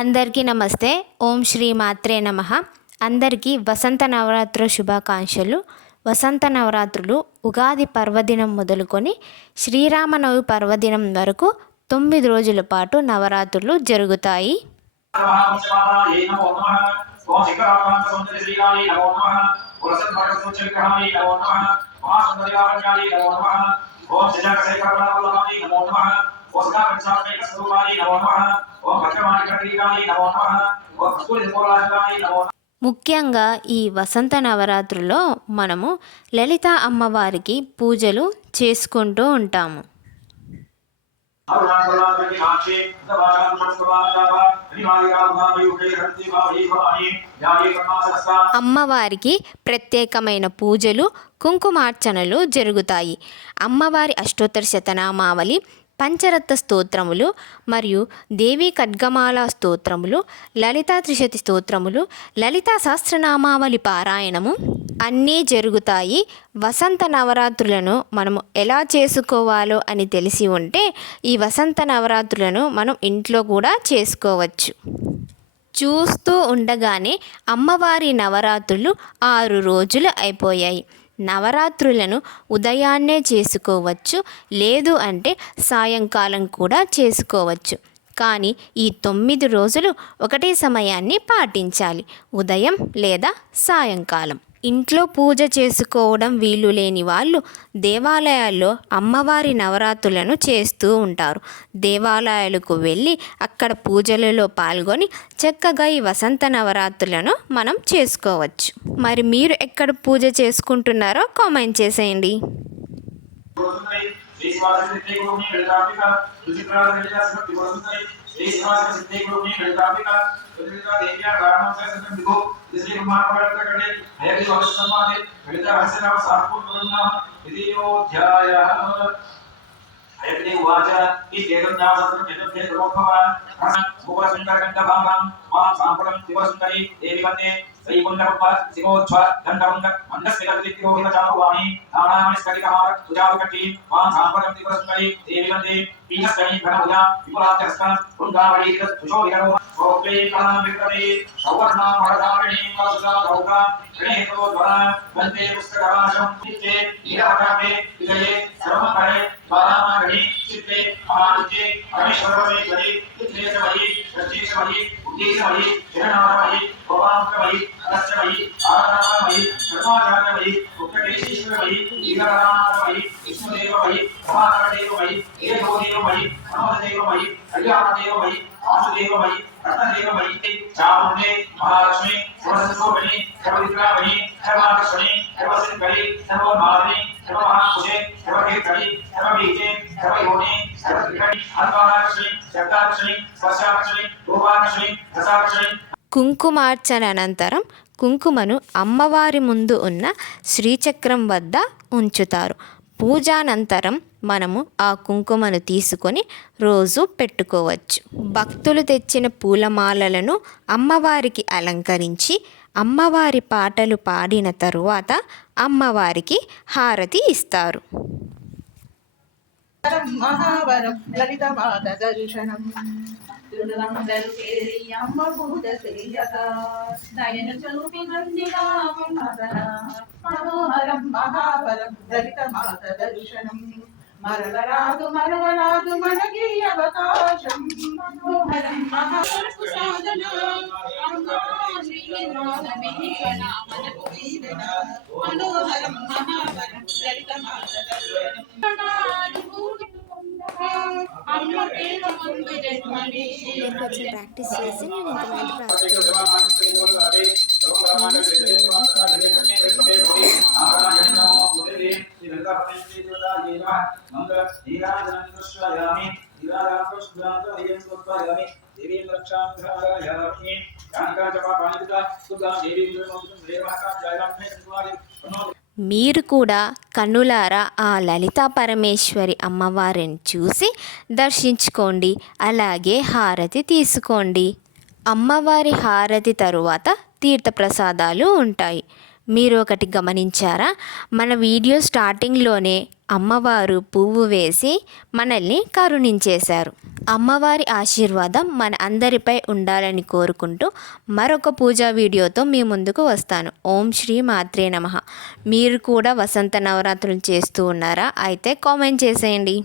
అందరికీ నమస్తే. ఓం శ్రీ మాత్రే నమః. అందరికీ వసంత నవరాత్రుల శుభాకాంక్షలు. వసంత నవరాత్రులు ఉగాది పర్వదినం మొదలుకొని శ్రీరామనవమి పర్వదినం వరకు 9 రోజుల పాటు నవరాత్రులు జరుగుతాయి. ముఖ్యంగా ఈ వసంత నవరాత్రుల్లో మనము లలిత అమ్మవారికి పూజలు చేసుకుంటూ ఉంటాము. అమ్మవారికి ప్రత్యేకమైన పూజలు, కుంకుమార్చనలు జరుగుతాయి. అమ్మవారి అష్టోత్తర శతనామావళి, పంచరత్న స్తోత్రములు మరియు దేవీ ఖడ్గమాల స్తోత్రములు, లలితా త్రిశతి స్తోత్రములు, లలితా సహస్రనామావళి పారాయణము అన్నీ జరుగుతాయి. వసంత నవరాత్రులను మనము ఎలా చేసుకోవాలో అని తెలిసి ఉంటే ఈ వసంత నవరాత్రులను మనం ఇంట్లో కూడా చేసుకోవచ్చు. చూస్తూ ఉండగానే అమ్మవారి నవరాత్రులు 6 రోజులు అయిపోయాయి. నవరాత్రులను ఉదయాన్నే చేసుకోవచ్చు, లేదు అంటే సాయంకాలం కూడా చేసుకోవచ్చు. కానీ ఈ 9 రోజులు ఒకటే సమయాన్ని పాటించాలి, ఉదయం లేదా సాయంకాలం. ఇంట్లో పూజ చేసుకోవడం వీలు లేని వాళ్ళు దేవాలయాల్లో అమ్మవారి నవరాత్రులను చేస్తూ ఉంటారు. దేవాలయాలకు వెళ్ళి అక్కడ పూజలలో పాల్గొని చక్కగా ఈ వసంత నవరాత్రులను మనం చేసుకోవచ్చు. మరి మీరు ఎక్కడ పూజ చేసుకుంటున్నారో కామెంట్ చేసేయండి. కుంకుమార్చన అనంతరం కుంకుమను అమ్మవారి ముందు ఉన్న శ్రీచక్రం వద్ద ఉంచుతారు. పూజానంతరం మనము ఆ కుంకుమను తీసుకొని రోజు పెట్టుకోవచ్చు. భక్తులు తెచ్చిన పూలమాలలను అమ్మవారికి అలంకరించి అమ్మవారి పాటలు పాడిన తరువాత అమ్మవారికి హారతి ఇస్తారు. మహావరం లలిత మాత దర్శనం మనోహరం మహావరం లలిత మాత దర్శనం మరవరాదు మరవరాదు మనకి అవకాశం. మనోహరం మహావరపు సాధన మనోహరం మహావరం లలిత మాత దర్శనం కొంచెం ప్రాక్టీస్ చేసి నేను మీరు కూడా కన్నులారా ఆ లలితా పరమేశ్వరి అమ్మవారిని చూసి దర్శించుకోండి, అలాగే హారతి తీసుకోండి. అమ్మవారి హారతి తరువాత తీర్థప్రసాదాలు ఉంటాయి. మీరు ఒకటి గమనించారా? మన వీడియో స్టార్టింగ్లోనే అమ్మవారు పువ్వు వేసి మనల్ని కరుణించేశారు. అమ్మవారి ఆశీర్వాదం మన అందరిపై ఉండాలని కోరుకుంటూ మరొక పూజా వీడియోతో మీ ముందుకు వస్తాను. ఓం శ్రీ మాత్రే నమః. మీరు కూడా వసంత నవరాత్రులు చేస్తూ ఉన్నారా? అయితే కామెంట్ చేసేయండి.